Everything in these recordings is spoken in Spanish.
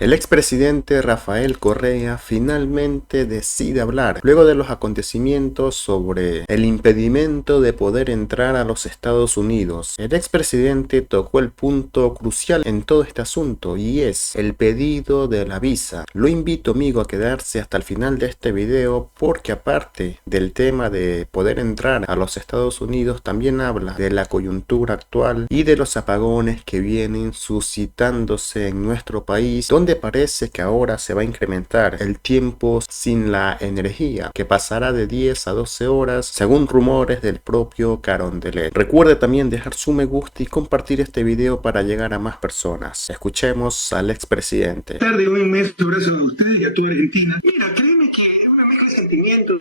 El expresidente Rafael Correa finalmente decide hablar luego de los acontecimientos sobre el impedimento de poder entrar a los Estados Unidos. El expresidente tocó el punto crucial en todo este asunto y es el pedido de la visa. Lo invito, amigo, a quedarse hasta el final de este video porque aparte del tema de poder entrar a los Estados Unidos también habla de la coyuntura actual y de los apagones que vienen suscitándose en nuestro país, donde parece que ahora se va a incrementar el tiempo sin la energía, que pasará de 10 a 12 horas según rumores del propio Carondelet. Recuerde también dejar su me gusta y compartir este video para llegar a más personas. Escuchemos al expresidente. Tarde hoy un mes, abrazo a ustedes y a toda Argentina. Mira, créeme que es una mezcla de sentimientos,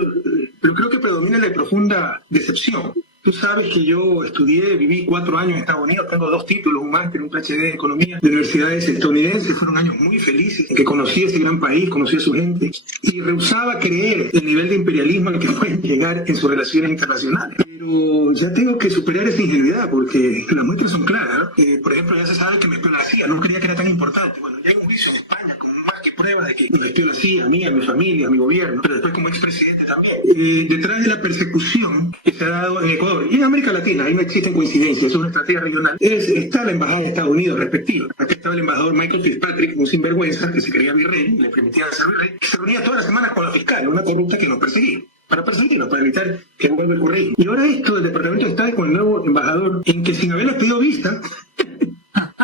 pero creo que predomina la profunda decepción. Tú sabes que yo estudié, viví 4 años en Estados Unidos, tengo 2 títulos, un máster, un PhD de Economía de universidades estadounidenses. Fueron años muy felices en que conocí ese gran país, conocí a su gente y rehusaba creer el nivel de imperialismo al que pueden llegar en sus relaciones internacionales. Pero ya tengo que superar esa ingenuidad porque las muestras son claras, ¿no? Por ejemplo, ya se sabe que me espió la CIA, no creía que era tan importante. Bueno, ya hay un juicio en España con más que pruebas de que me espió la CIA, a mí, a mi familia, a mi gobierno, pero después como expresidente también. Detrás de la persecución que se ha dado en Ecuador y en América Latina, ahí no existen coincidencias, es una estrategia regional, está la embajada de Estados Unidos respectiva. Aquí estaba el embajador Michael Fitzpatrick, un sinvergüenza que se creía virrey, le permitía ser virrey, que se reunía todas las semanas con la fiscal, una corrupta que nos perseguía. Para perseguirnos, para evitar que vuelva el correo. Y ahora esto del Departamento de Estado con el nuevo embajador, en que sin haberles pedido vista,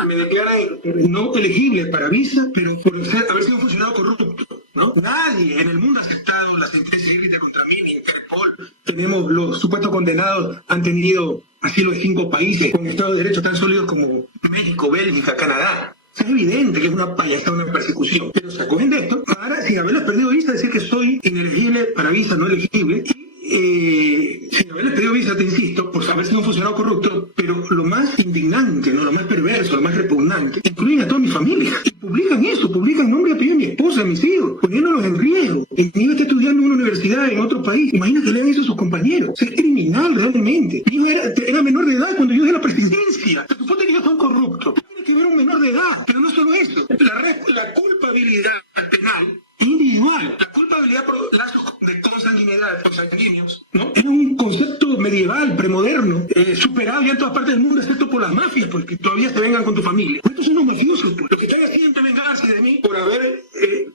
me declaran no elegible para visa, pero por haber sido un funcionario corrupto, ¿no? Nadie en el mundo ha aceptado la sentencia híbrida contra mí, ni Interpol. Tenemos los supuestos condenados, han tenido asilo de 5 países con Estado de Derecho tan sólidos como México, Bélgica, Canadá. Es evidente que es una payasada, una persecución. Pero se acogen de esto para, sin haberles perdido vista, decir que soy inelegible para visa, no elegible. Sin haberles pedido visa, te insisto, por haber sido un funcionario corrupto, pero lo más indignante, ¿no? Lo más perverso, lo más repugnante, incluyen a toda mi familia. Y publican eso, publican nombre y apellido de mi esposa, de mis hijos, poniéndolos en riesgo. El niño está estudiando en una universidad en otro país. Imagínate que le han eso a sus compañeros. O sea, es criminal realmente. Mi hijo era menor de edad cuando yo dejé la presidencia. Se supone que yo soy un corrupto. Tiene que ver un menor de edad, pero no solo eso. La culpabilidad penal individual, la culpabilidad por lazos de consanguinidad, consanguíneos, ¿no? Es un concepto medieval, premoderno, superado ya en todas partes del mundo, excepto por las mafias, porque todavía te vengan con tu familia. Estos son los mafiosos, pues. Los que están haciendo vengarse de mí por haber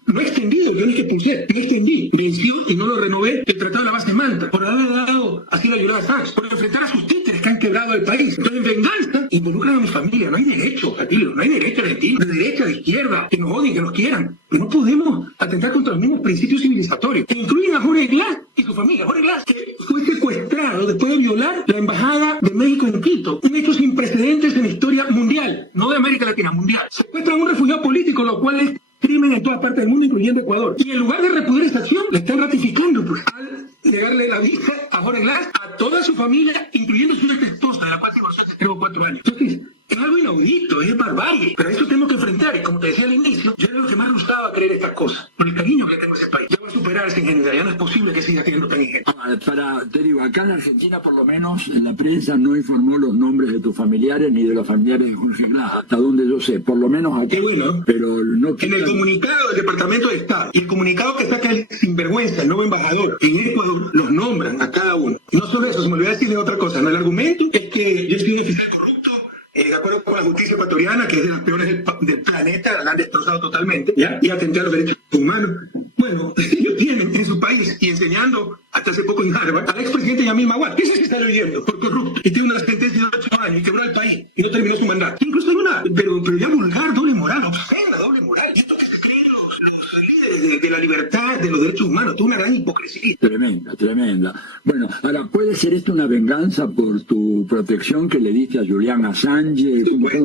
no extendido, yo dije pulsé, no extendí, venció y no lo renové el Tratado de la Base de Manta, por haberle dado asilo a Julian Assange, por enfrentar a sus títeres que han quebrado el país. Entonces, en venganza, involucran a mi familia. No hay derecho, Atilio, no hay derecho argentino, de derecha, de izquierda, que nos odien, que nos quieran. Pero no podemos atentar contra los mismos principios civilizatorios, que incluyen a Jorge Glass y su familia. Jorge Glass, que fue secuestrado después de violar la embajada de México en Quito. Un hecho sin precedentes en la historia mundial, no de América Latina, mundial. Secuestran a un refugiado político, lo cual es crimen en todas partes del mundo, incluyendo Ecuador. Y en lugar de repudiar esta acción, la están ratificando, pues, al negarle la visa a Jorge Glass, a toda su familia, incluyendo su ex esposa, de la cual se divorció hace 3 o 4 años. Entonces, es algo inaudito, es barbarie, pero a eso tenemos que enfrentar, y como te decía al inicio, yo era lo que más gustaba creer estas cosas, por el cariño que le tengo a ese país. Ya voy a superar esa ingenuidad, ya no es posible que siga teniendo tan ingenuo. Te digo, acá en Argentina por lo menos la prensa no informó los nombres de tus familiares ni de los familiares de Jorge Glass, hasta donde yo sé, por lo menos acá. Qué bueno. Pero no en el comunicado del Departamento de Estado y el comunicado que saca el sinvergüenza, el nuevo embajador, en Ecuador, los nombran a cada uno. Y no solo eso, se me olvidó decirle otra cosa, ¿no? El argumento es que yo soy un oficial corrupto, de acuerdo con la justicia ecuatoriana, que es de las peores del planeta, la han destrozado totalmente, ¿ya? Y atentar a los derechos humanos. Bueno, ellos tienen en su país, y enseñando hasta hace poco en Harvard, al expresidente Yamil Maguad, que es el que está viviendo por corrupto, y tiene una sentencia de 8 años, y quebró el país, y no terminó su mandato. Incluso hay una, pero ya vulgar, doble moral, obscena, doble moral. Y esto que se creen los líderes de la libertad, de los derechos humanos, toda una gran hipocresía. Tremenda, tremenda. Bueno, ahora, ¿puede ser esto una venganza por tu protección que le diste a Julian Assange? Bueno,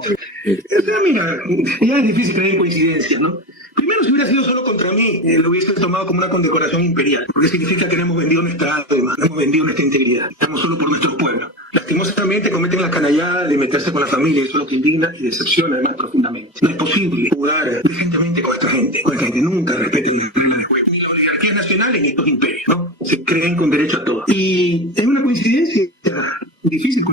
mira, ya es difícil creer en coincidencias, ¿no? Primero, si hubiera sido solo contra mí, lo hubiese tomado como una condecoración imperial, porque significa que no hemos vendido nuestra alma, no hemos vendido nuestra integridad, estamos solo por nuestros pueblos. Lastimosamente cometen la canallada de meterse con la familia, eso es lo que indigna y decepciona además profundamente. No es posible jugar decentemente con esta gente, nunca respeten las reglas de juego, ni las oligarquías nacionales ni estos imperios, ¿no? Se creen con derecho a todo. Y es una coincidencia, difícil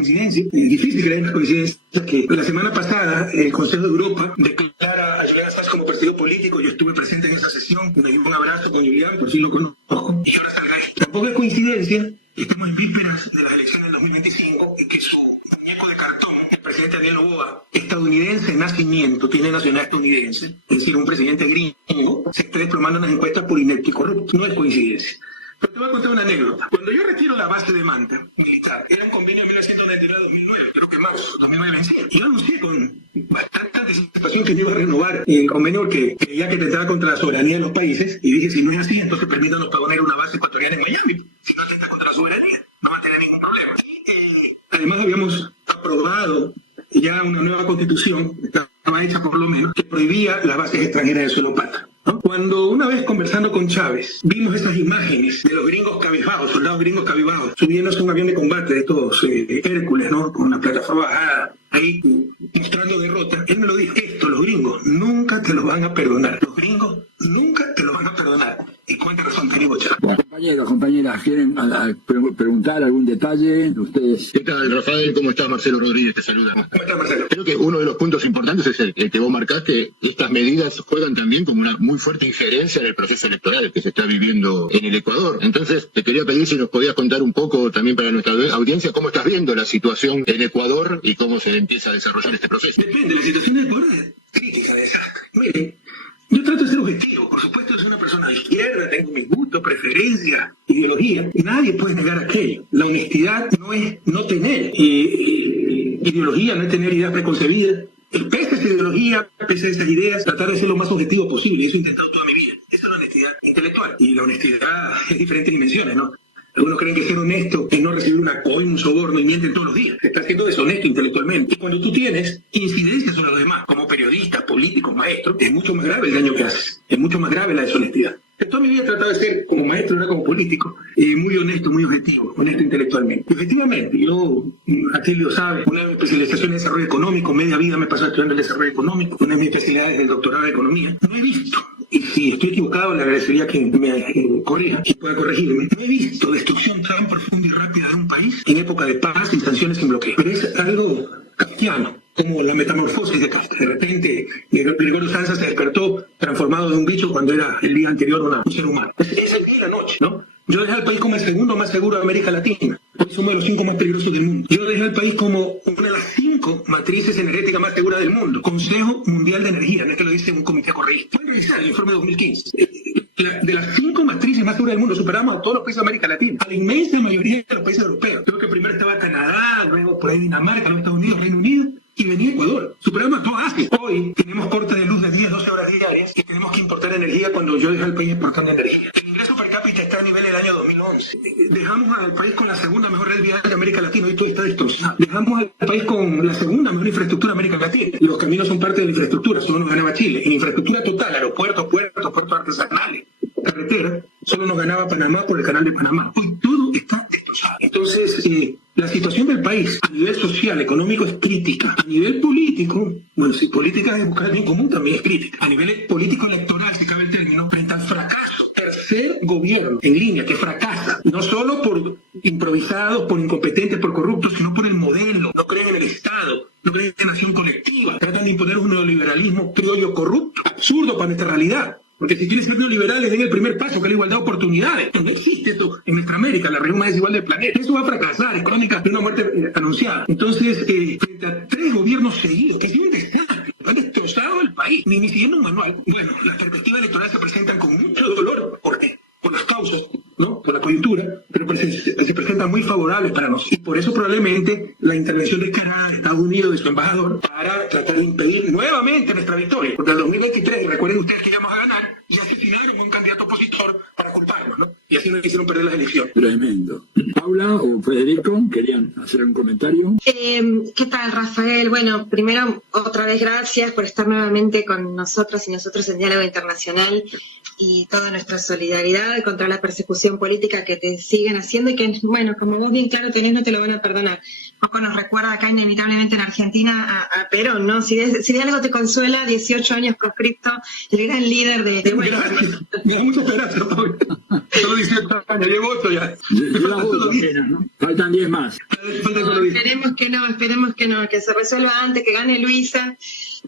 creer en las coincidencias, que la semana pasada el Consejo de Europa declara a Julian Assange como perseguido político estuve presente en esa sesión, me dio un abrazo con Julián, por si lo conozco, y ahora salga esto. Tampoco es coincidencia, estamos en vísperas de las elecciones del 2025 y que su muñeco de cartón, el presidente Daniel Noboa, estadounidense de nacimiento, tiene nacionalidad estadounidense, es decir, un presidente gringo, se está desplomando en las encuestas por inepto y corrupto. No es coincidencia. Pero te voy a contar una anécdota. Cuando yo retiro la base de Manta militar, era un convenio de 1999-2009, creo que marzo 2009, y yo anuncié con bastante anticipación que yo iba a renovar el convenio porque creía que tentaba contra la soberanía de los países, y dije, si no es así, entonces permítanos poner una base ecuatoriana en Miami, si no atenta contra la soberanía, no va a tener ningún problema. Y además habíamos aprobado ya una nueva constitución, estaba hecha por lo menos, que prohibía las bases extranjeras de suelo patrio, ¿no? Cuando una vez conversando con Chávez, vimos esas imágenes de los gringos cabizbajos, soldados gringos cabizbajos, subiéndose a un avión de combate de estos Hércules, ¿no? Con una plataforma bajada, ahí mostrando derrota, él me lo dijo, esto los gringos nunca te lo van a perdonar, los gringos nunca te lo van a perdonar. ¿Y cuánta razón tenemos, Chávez? Compañeros, compañeras, ¿quieren preguntar algún detalle? Ustedes. ¿Qué tal, Rafael? ¿Cómo estás? Marcelo Rodríguez te saluda. ¿Cómo está, Marcelo? Creo que uno de los puntos importantes es el que vos marcaste. Estas medidas juegan también como una muy fuerte injerencia en el proceso electoral que se está viviendo en el Ecuador. Entonces, te quería pedir si nos podías contar un poco también para nuestra audiencia cómo estás viendo la situación en Ecuador y cómo se empieza a desarrollar este proceso. Depende, la situación de Ecuador es crítica, desastre. Mire, yo trato de ser objetivo, por supuesto soy una persona de izquierda, tengo mis gustos, preferencias, ideología, y nadie puede negar aquello. La honestidad no es no tener ideología, no es tener ideas preconcebidas. Pese a esa ideología, pese a esas ideas, tratar de ser lo más objetivo posible, eso he intentado toda mi vida. Esa es la honestidad intelectual, y la honestidad es diferentes dimensiones, ¿no? Algunos creen que ser honesto es no recibir una coima, un soborno y mienten todos los días. Se está siendo deshonesto intelectualmente. Y cuando tú tienes incidencias sobre los demás, como periodista, político, maestro, es mucho más grave el daño que haces. Es mucho más grave la deshonestidad. En toda mi vida he tratado de ser, como maestro, no como político, muy honesto, muy objetivo, honesto intelectualmente. Y efectivamente, yo, Atilio sabe, una de mis especializaciones en desarrollo económico, media vida me pasó estudiando el desarrollo económico, una de mis especialidades es el doctorado de economía. No he visto, y si estoy equivocado le agradecería que me corrija, que pueda corregirme, no he visto destrucción tan profunda y rápida de un país en época de paz, sin sanciones, sin bloqueo. Pero es algo kafkiano, como la metamorfosis de Kafka. De repente, Gregorio Samsa se despertó transformado de un bicho cuando era el día anterior un ser humano. Es el día y la noche, ¿no? Yo dejé al país como el segundo más seguro de América Latina. Hoy somos de los 5 más peligrosos del mundo. Yo dejé al país como una de las 5 matrices energéticas más seguras del mundo. Consejo Mundial de Energía, no es que lo dice un comité correísta. Pueden revisar el informe 2015. De las 5 matrices más seguras del mundo, superamos a todos los países de América Latina, a la inmensa mayoría de los países europeos. Creo que primero estaba Canadá, luego por ahí Dinamarca, luego Estados Unidos, Reino Unido, y venía Ecuador. Superamos a toda Asia. Hoy tenemos corte de luz de 10, 12 horas diarias y tenemos que importar energía cuando yo dejé al país importando energía. El ingreso per cápita está a nivel del año 2011. Dejamos al país con la segunda mejor red vial de América Latina y todo está destrozado. Dejamos al país con la segunda mejor infraestructura de América Latina. Los caminos son parte de la infraestructura, solo nos ganaba Chile. En infraestructura total, aeropuertos, puertos artesanales, carretera, solo nos ganaba Panamá por el canal de Panamá. Hoy todo está destrozado. Entonces, la situación del país a nivel social, económico es crítica. A nivel político, bueno, si política es buscar el bien común, también es crítica. A nivel político electoral, si cabe el término, frente al fracaso. Tercer gobierno en línea que fracasa, no solo por improvisados, por incompetentes, por corruptos, sino por el modelo. No creen en el Estado, no creen en nación colectiva. Tratan de imponer un neoliberalismo criollo corrupto, absurdo para nuestra realidad. Porque si quieren ser neoliberales, den el primer paso, que es la igualdad de oportunidades. No existe esto en nuestra América, la región más desigual del planeta. Eso va a fracasar, es crónica de una muerte anunciada. Entonces, frente a 3 gobiernos seguidos, que es un desastre, han destrozado el país, ni siguiendo un manual. Bueno, las perspectivas electorales se presentan con mucho dolor. ¿Por qué? Por las causas, ¿no? Por la coyuntura, pero se presentan muy favorables para nosotros. Y por eso probablemente la intervención descarada de Estados Unidos, de su embajador, para tratar de impedir nuevamente nuestra victoria. Porque en el 2023, recuerden ustedes que íbamos a ganar, y asesinaron a un candidato opositor para culparnos, ¿no? Y así nos hicieron perder las elecciones. Tremendo. Paula o Federico, ¿querían hacer un comentario? ¿Qué tal, Rafael? Bueno, primero, otra vez gracias por estar nuevamente con nosotros y nosotros en Diálogo Internacional y toda nuestra solidaridad contra la persecución política que te siguen haciendo y que, bueno, como vos bien claro tenés, no te lo van a perdonar. Un poco nos recuerda acá inevitablemente en Argentina a Perón, ¿no? Si de algo te consuela, 18 años proscripto, el gran líder de bueno, me da mucha esperanza, solo 18 años, llevo 8 ya. ¿No? Faltan 10 más. No, esperemos que no, que se resuelva antes, que gane Luisa.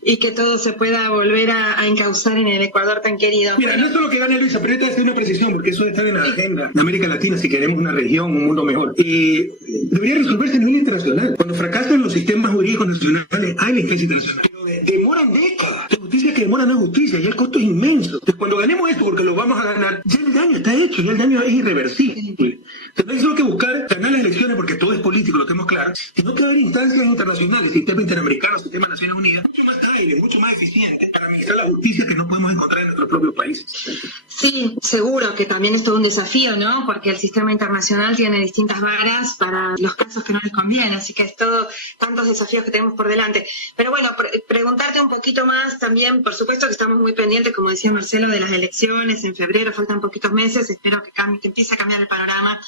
y que todo se pueda volver a encauzar en el Ecuador tan querido. Mira, no es solo que gane Luisa, pero esta es una precisión, porque eso está en la agenda de América Latina si queremos una región, un mundo mejor. Y debería resolverse a nivel internacional. Cuando fracasan los sistemas jurídicos nacionales, hay la instancia internacional. Pero demoran décadas. La justicia que demora no es justicia, y el costo es inmenso. Entonces, cuando ganemos esto, porque lo vamos a ganar, ya el daño está hecho, ya el daño es irreversible. Entonces, no es solo que buscar ganar las elecciones, porque todo es político, lo tenemos claro, sino que haber instancias internacionales, sistema interamericano, sistema de Naciones Unidas, mucho más ágiles, mucho más eficientes para administrar la justicia que no podemos encontrar en nuestros propios países. Sí, seguro que también es todo un desafío, ¿no? Porque el sistema internacional tiene distintas varas para los casos que no les conviene, así que es todo, tantos desafíos que tenemos por delante. Pero bueno, preguntarte un poquito más también, por supuesto que estamos muy pendientes, como decía Marcelo, de las elecciones en febrero, faltan poquitos meses, espero que empiece a cambiar el panorama.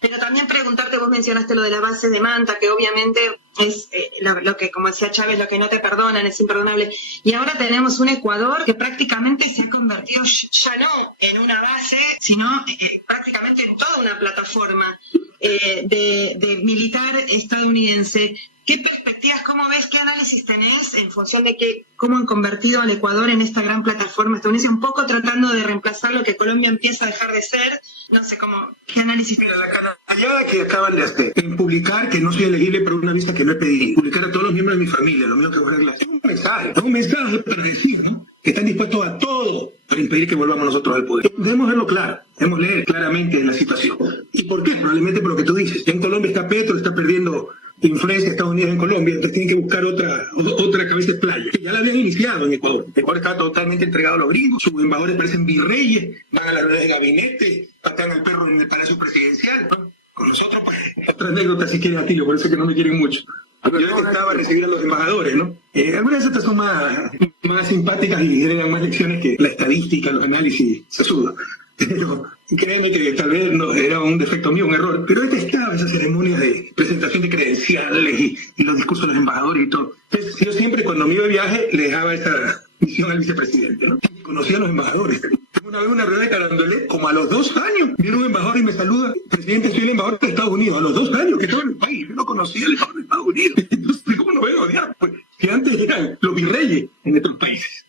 Pero también preguntarte, vos mencionaste lo de la base de Manta, que obviamente es lo que, como decía Chávez, lo que no te perdonan es imperdonable. Y ahora tenemos un Ecuador que prácticamente se ha convertido ya no en una base, sino prácticamente en toda una plataforma de militar estadounidense. ¿Qué perspectivas, cómo ves, qué análisis tenés en función de cómo han convertido al Ecuador en esta gran plataforma estadounidense, un poco tratando de reemplazar lo que Colombia empieza a dejar de ser? No sé, ¿qué análisis tenés? La canallada que acaban de hacer en publicar que no soy elegible por una visa que no he pedido, publicar a todos los miembros de mi familia, lo mismo que borrarla, es un mensaje para decir, ¿no? Que están dispuestos a todo para impedir que volvamos nosotros al poder. Debemos verlo claro, debemos leer claramente la situación. ¿Y por qué? Probablemente por lo que tú dices. Ya en Colombia está Petro, está perdiendo influencia de Estados Unidos en Colombia, entonces tienen que buscar otra cabeza de playa, que ya la habían iniciado en Ecuador. Ecuador está totalmente entregado a los gringos, sus embajadores parecen virreyes, van a las reuniones de gabinete, patean al perro en el Palacio Presidencial, ¿no? Con nosotros, pues, otra anécdota si quieren, Atilio, por eso es que no me quieren mucho. Yo estaba a recibir a los embajadores, ¿no? Algunas de estas son más simpáticas y generan más lecciones que la estadística, los análisis, se suda. Pero créeme que tal vez no, era un defecto mío, un error. Pero estaba esas ceremonias de presentación de credenciales y los discursos de los embajadores y todo. Entonces, yo siempre cuando me iba de viaje le dejaba esa misión al vicepresidente, ¿no? Y conocía a los embajadores. Tengo una vez una reunión de Carondelet, como a los 2 años, viene un embajador y me saluda: presidente, soy el embajador de Estados Unidos. A los 2 años que estaba en el país, yo no conocía al embajador de Estados Unidos. Entonces, ¿cómo lo voy a odiar? Pues que antes eran los virreyes en estos países.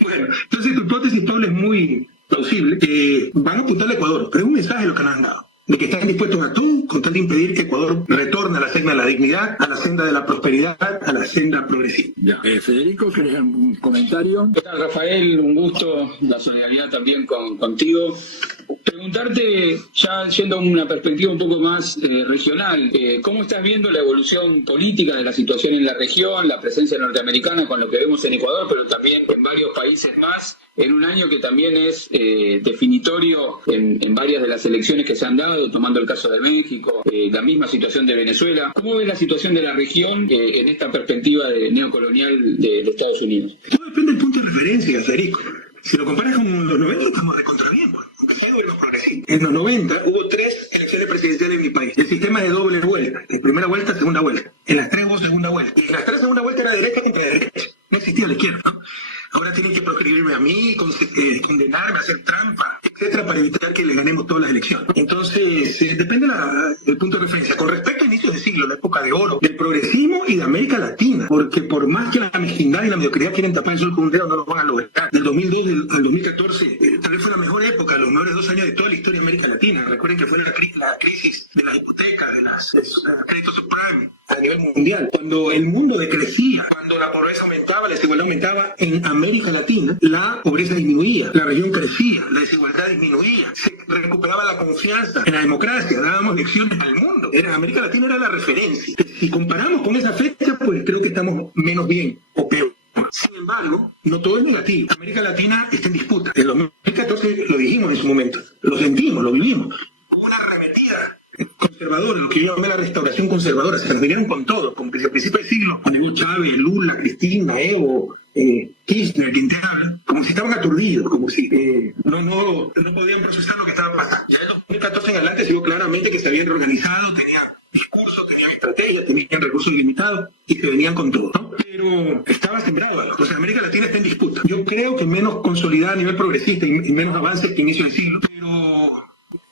Bueno, entonces tu hipótesis, Pablo, es muy plausible, que van a apuntar al Ecuador, pero es un mensaje lo que nos han dado, de que están dispuestos a todo con tal de impedir que Ecuador retorne a la senda de la dignidad, a la senda de la prosperidad, a la senda progresista. Ya. Federico, ¿querés un comentario? ¿Qué tal, Rafael? Un gusto, la solidaridad también contigo. Preguntarte, ya yendo a una perspectiva un poco más regional, ¿cómo estás viendo la evolución política de la situación en la región, la presencia norteamericana con lo que vemos en Ecuador, pero también en varios países más, en un año que también es definitorio en varias de las elecciones que se han dado, tomando el caso de México, la misma situación de Venezuela? ¿Cómo ves la situación de la región en esta perspectiva neocolonial de Estados Unidos? Todo depende del punto de referencia, Federico. Si lo comparas con los 90, estamos recontra bien, aunque sea de los progresistas. En los 90 hubo 3 elecciones presidenciales en mi país. El sistema es de doble vuelta, de primera vuelta, segunda vuelta. En las 3 hubo segunda vuelta. Y en las 3 segunda vuelta era derecha contra derecha. No existía la izquierda, ¿no? Ahora tienen que proscribirme a mí, condenarme, hacer trampa, etcétera, para evitar que le ganemos todas las elecciones. Entonces, depende del punto de referencia. Con respecto a inicios de siglo, la época de oro, del progresismo y de América Latina, porque por más que la mezquindad y la mediocridad quieren tapar el sol con un dedo, no lo van a lograr. Del 2002 al 2014, tal vez fue la mejor época, los mejores 2 años de toda la historia de América Latina. Recuerden que fue la crisis de las hipotecas, de los créditos subprime a nivel mundial. Cuando el mundo decrecía, cuando la pobreza aumentaba, la desigualdad aumentaba, en América Latina la pobreza disminuía, la región crecía, la desigualdad disminuía, se recuperaba la confianza en la democracia, dábamos lecciones al mundo. América Latina era la referencia. Si comparamos con esa fecha, pues creo que estamos menos bien o peor. Sin embargo, no todo es negativo. América Latina está en disputa. En 2014 lo dijimos en su momento, lo sentimos, lo vivimos. Hubo una arremetida conservadora, lo que yo llamé la restauración conservadora. Se nos vinieron con todo, como que a principios del siglo, cuando llegó Chávez, Lula, Cristina, Evo, Kirchner, quien te habla, como si estaban aturdidos, como si no podían procesar lo que estaba pasando. Ya en 2014 en adelante se vio claramente que se habían reorganizado, tenían discursos, tenían estrategias, tenían recursos ilimitados y se venían con todo, ¿no? Pero estaba sembrado. Entonces América Latina está en disputa. Yo creo que menos consolidada a nivel progresista y menos avances que inicio del siglo, pero,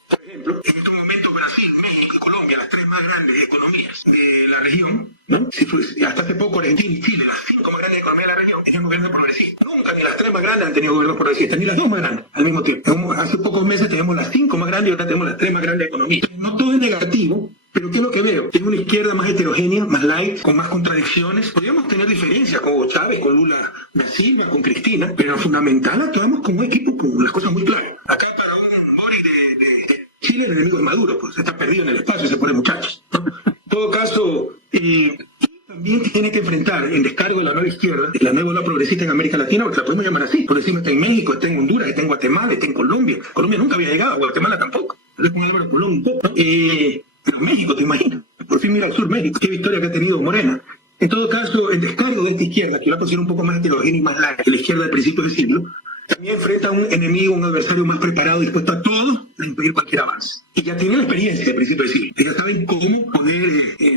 por ejemplo, en estos momentos Brasil, México y Colombia, las 3 más grandes economías de la región, ¿no? Si fue, hasta hace poco Argentina y Chile, las 5 más grandes economías de la región, tenían gobiernos progresistas. Nunca ni las 3 más grandes han tenido gobiernos progresistas, ni las 2 más grandes al mismo tiempo. Hace pocos meses teníamos las 5 más grandes y ahora tenemos las 3 más grandes economías. No todo es negativo, pero ¿qué es lo que veo? Tengo una izquierda más heterogénea, más light, con más contradicciones. Podríamos tener diferencias con Hugo Chávez, con Lula da Silva, con Cristina, pero lo fundamental actuamos como un equipo con las cosas muy claras. Acá para un Boric de Chile el enemigo es Maduro, pues está perdido en el espacio ese pobre muchacho, ¿no? En todo caso, también tiene que enfrentar en descargo de la nueva izquierda, la nueva ola progresista en América Latina, porque la podemos llamar así, por decirme está en México, está en Honduras, está en Guatemala, está en Colombia. Colombia nunca había llegado, Guatemala tampoco. Entonces con Álvaro Colón un poco, ¿no? Pero México, te imaginas, por fin mira al sur México, qué victoria que ha tenido Morena. En todo caso, el descargo de esta izquierda, que yo la considero un poco más heterogénea y más larga que la izquierda de principios del siglo, también enfrenta a un enemigo, un adversario más preparado, dispuesto a todo, a impedir cualquier avance. Y ya tiene la experiencia de principio del siglo. Ya saben cómo poner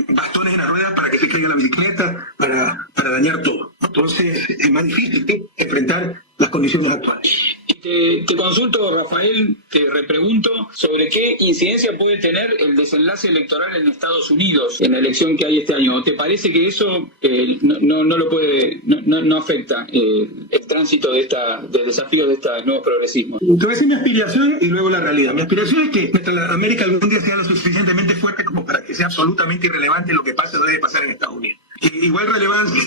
bastones en la rueda para que se caiga la bicicleta, para dañar todo. Entonces, es más difícil enfrentar las condiciones actuales. Y te consulto, Rafael, te repregunto sobre qué incidencia puede tener el desenlace electoral en Estados Unidos en la elección que hay este año. ¿Te parece que eso no afecta el tránsito del desafío de este nuevo progresismo? Te voy a decir mi aspiración y luego la realidad. Mi aspiración es que mientras América algún día sea lo suficientemente fuerte como para que sea absolutamente irrelevante lo que pase o debe pasar en Estados Unidos. Igual relevancia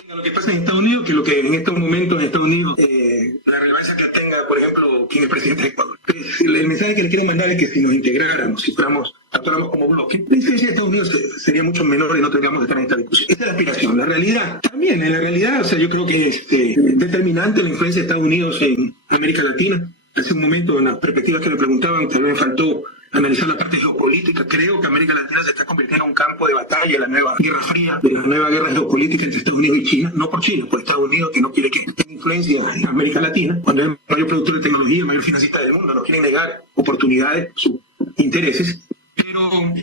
tenga lo que pasa en Estados Unidos que lo que en estos momentos en Estados Unidos, la relevancia que tenga, por ejemplo, quien es presidente de Ecuador. Entonces, el mensaje que le quiero mandar es que si nos integráramos, si actuáramos como bloque, la influencia de Estados Unidos sería mucho menor y no tendríamos que estar en esta discusión. Esta es la aspiración. La realidad, también en la realidad, o sea, yo creo que es determinante la influencia de Estados Unidos en América Latina. Hace un momento, en las perspectivas que me preguntaban, también faltó analizar la parte geopolítica. Creo que América Latina se está convirtiendo en un campo de batalla de la nueva Guerra Fría, de la nueva guerra geopolítica entre Estados Unidos y China, no por China, por Estados Unidos, que no quiere que tenga influencia en América Latina, cuando es el mayor productor de tecnología, el mayor financista del mundo, no quieren negar oportunidades, sus intereses. Pero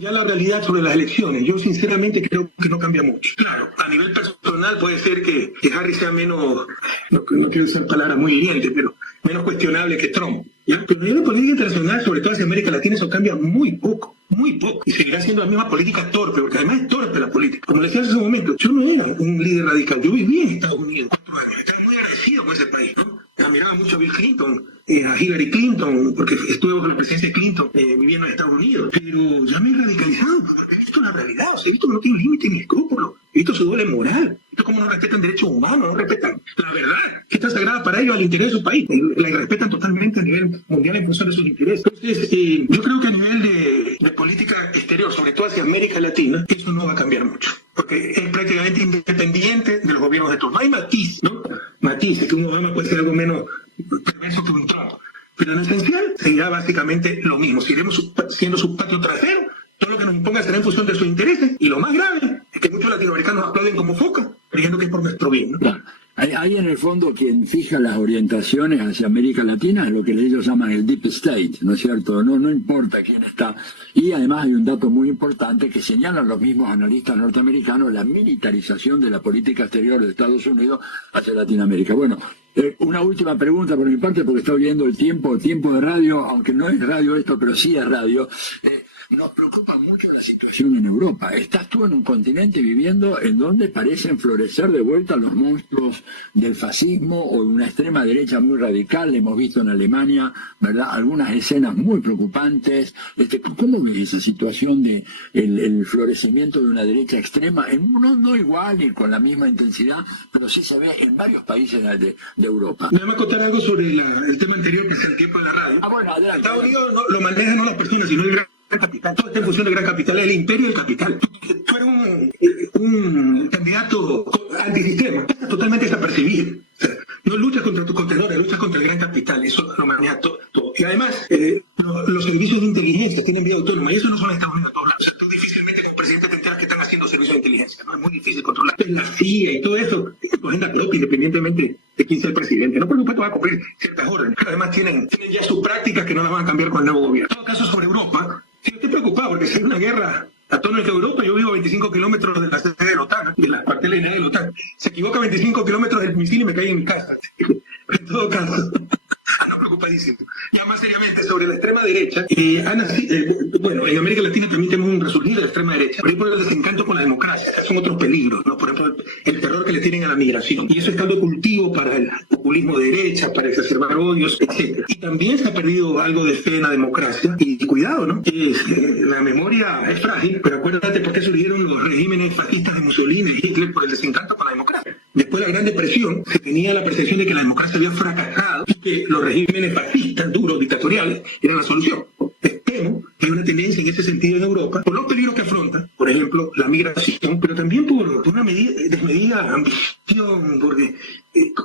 ya la realidad sobre las elecciones, yo sinceramente creo que no cambia mucho. Claro, a nivel personal puede ser que Harris sea menos, no quiero usar palabras muy hirientes, pero menos cuestionable que Trump. ¿Ya? Pero en la política internacional, sobre todo hacia América Latina, eso cambia muy poco. Y seguirá siendo la misma política torpe, porque además es torpe la política. Como le decía hace un momento, yo no era un líder radical, yo vivía en Estados Unidos 4 años, estaba muy agradecido con ese país, ¿no? Admiraba mucho a Bill Clinton, a Hillary Clinton, porque estuve bajo la presidencia de Clinton viviendo en Estados Unidos, pero ya me he radicalizado, porque he visto la realidad, o sea, he visto que no tiene límite ni escrúpulos, he visto su doble moral, he visto cómo no respetan derechos humanos, no respetan la verdad, que está sagrada para ellos al interés de su país, la respetan totalmente a nivel mundial en función de sus intereses. Entonces, yo creo que a nivel de política exterior, sobre todo hacia América Latina, eso no va a cambiar mucho, porque es prácticamente independiente de los gobiernos de turno. Hay matices, ¿no? Matices, que un Obama puede ser algo menos perverso que un Trump, pero en esencial seguirá básicamente lo mismo, seguiremos siendo su patio trasero, todo lo que nos imponga será en función de sus intereses, y lo más grave es que muchos latinoamericanos aplauden como foca, creyendo que es por nuestro bien, ¿no? Claro. Hay en el fondo quien fija las orientaciones hacia América Latina es lo que ellos llaman el Deep State, ¿no es cierto? No importa quién está. Y además hay un dato muy importante que señalan los mismos analistas norteamericanos, la militarización de la política exterior de Estados Unidos hacia Latinoamérica. Bueno, una última pregunta por mi parte, porque estoy viendo el tiempo de radio, aunque no es radio esto, pero sí es radio. Nos preocupa mucho la situación en Europa. Estás tú en un continente viviendo en donde parecen florecer de vuelta los monstruos del fascismo o de una extrema derecha muy radical. Hemos visto en Alemania, ¿verdad?, algunas escenas muy preocupantes. ¿Cómo ves esa situación de el florecimiento de una derecha extrema? No igual y con la misma intensidad, pero sí se ve en varios países de Europa. Me voy a contar algo sobre el tema anterior, que es el tiempo de la radio. Bueno, adelante. Estados Unidos lo manejan no las personas, sino el gran capital. Todo está en función del gran capital, el imperio del capital. Tú eres un candidato antisistema, totalmente desapercibido. O sea, no luchas contra tus contendores, luchas contra el gran capital. Eso lo maneja todo. Y además, los servicios de inteligencia tienen vida autónoma, y eso no son en Estados Unidos a todos lados. O sea, tú difícilmente como presidente te enteras que están haciendo servicios de inteligencia, ¿no? Es muy difícil controlar. La CIA y todo eso es tu agenda propia, independientemente de quién sea el presidente. No, por supuesto, va a cumplir ciertas órdenes, pero además tienen ya sus prácticas que no las van a cambiar con el nuevo gobierno. En todo caso, sobre Europa, sí, estoy preocupado porque si hay una guerra atómica de Europa, yo vivo a 25 kilómetros de la sede de la OTAN, de la parte lineal de la OTAN. Se equivoca 25 kilómetros del misil y me cae en mi casa. En todo caso, ando preocupadísimo. Ya más seriamente, sobre la extrema derecha, bueno, en América Latina también tenemos un resurgir de la extrema derecha. Por ejemplo, el desencanto con la democracia, esos son otros peligros, ¿no? Por ejemplo, el terror que le tienen a la migración. Y eso es caldo de cultivo para el populismo de derecha, para exacerbar odios, etc. Y también se ha perdido algo de fe en la democracia. Y cuidado, ¿no? La memoria es frágil, pero acuérdate por qué surgieron los regímenes fascistas de Mussolini y Hitler, por el desencanto con la democracia. Después de la Gran Depresión, se tenía la percepción de que la democracia había fracasado y que los regímenes fascistas, duros, dictatoriales, eran la solución. Temo que hay una tendencia en ese sentido en Europa, por los peligros que afronta, por ejemplo, la migración, pero también por una desmedida ambición, porque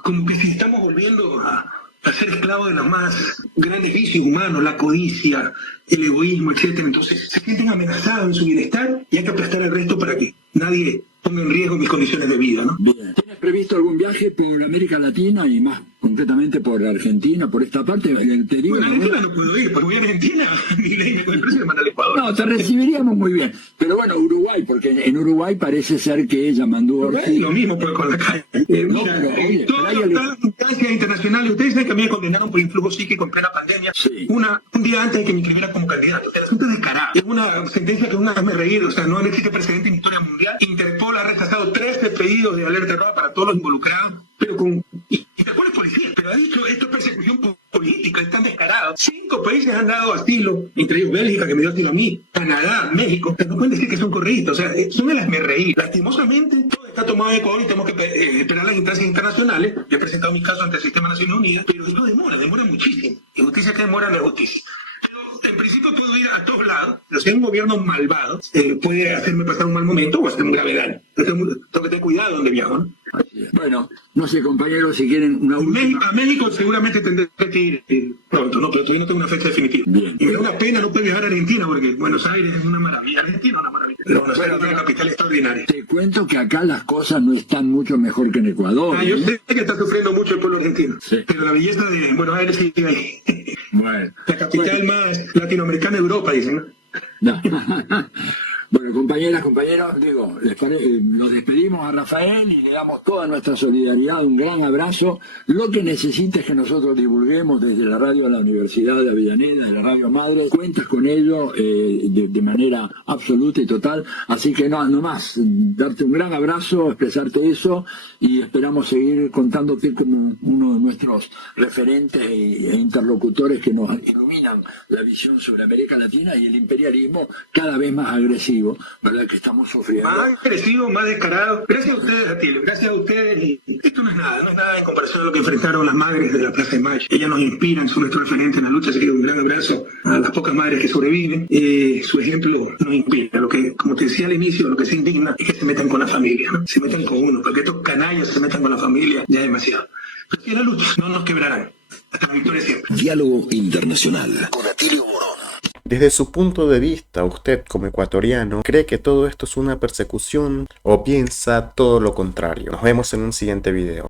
como que si estamos volviendo a ser esclavos de los más grandes vicios humanos, la codicia, el egoísmo, etc. Entonces se sienten amenazados en su bienestar y hay que aplastar el resto para que nadie ponga en riesgo mis condiciones de vida, ¿no? Bien. ¿Tienes previsto algún viaje por América Latina y más concretamente por Argentina, por esta parte? Te digo, bueno, Argentina no puedo ir, porque voy a Argentina, mi ley me parece que manda al Ecuador. No, te recibiríamos muy bien. Pero bueno, Uruguay, porque en Uruguay parece ser que Yamandú Ortiz... Lo mismo pues, con la calle. Todas las instancias internacionales, ustedes saben que a mí me condenaron por influjo psíquico en plena pandemia, sí. un día antes de que me inscribiera como candidato. El asunto es descarado. Es una sentencia que una vez me he reído, o sea, no existe precedente en historia mundial. Interpol ha rechazado 13 pedidos de alerta roja para todos los involucrados, pero con... Y te acuerdas, policía, pero ha dicho esto es persecución política, es tan descarado. 5 países han dado asilo, entre ellos Bélgica, que me dio asilo a mí, Canadá, México. No pueden decir que son correctos, o sea, son de las me reí. Lastimosamente, todo está tomado en Ecuador y tenemos que esperar las instancias internacionales. Yo he presentado mi caso ante el Sistema de Naciones Unidas, pero esto demora muchísimo. Y justicia que demora no es justicia. Pero en principio puedo ir a todos lados, pero si hay un gobierno malvado, puede hacerme pasar un mal momento o hacer un grave daño. Entonces, tengo que tener cuidado donde viajo, ¿no? Bueno, no sé, compañeros, si quieren una última... A México seguramente tendré que ir pronto, ¿no? Pero todavía no tengo una fecha definitiva. Bien. Y me da una pena no poder viajar a Argentina, porque Buenos Aires es una maravilla. Argentina es una maravilla. Pero Buenos Aires es una capital extraordinaria. Te cuento que acá las cosas no están mucho mejor que en Ecuador. Yo sé que está sufriendo mucho el pueblo argentino, sí. Pero la belleza de Buenos Aires sigue ahí. Bueno. La capital más latinoamericana de Europa, dicen, ¿no? No. Bueno, compañeras, compañeros, digo, los despedimos a Rafael y le damos toda nuestra solidaridad, un gran abrazo. Lo que necesita es que nosotros divulguemos desde la radio de la Universidad de Avellaneda, de la Radio Madre, cuentas con ello de manera absoluta y total. Así que no más, darte un gran abrazo, expresarte eso y esperamos seguir contándote como uno de nuestros referentes e interlocutores que nos iluminan la visión sobre América Latina y el imperialismo cada vez más agresivo, ¿verdad?, que estamos sufriendo. Más agresivo, más descarado. Gracias a ustedes, Atilio, gracias a ustedes. Y esto no es nada en comparación a lo que enfrentaron las madres de la Plaza de Mayo. Ellas nos inspiran, son nuestros referentes en la lucha, así que un gran abrazo a las pocas madres que sobreviven. Su ejemplo nos inspira. Lo que, como te decía al inicio, lo que se indigna es que se metan con la familia, ¿no? Se metan con uno, porque estos canallas se metan con la familia ya es demasiado. Pero si la lucha no nos quebrarán. Hasta la victoria siempre. Diálogo Internacional con Atilio Borón. Desde su punto de vista, usted como ecuatoriano, ¿cree que todo esto es una persecución o piensa todo lo contrario? Nos vemos en un siguiente video.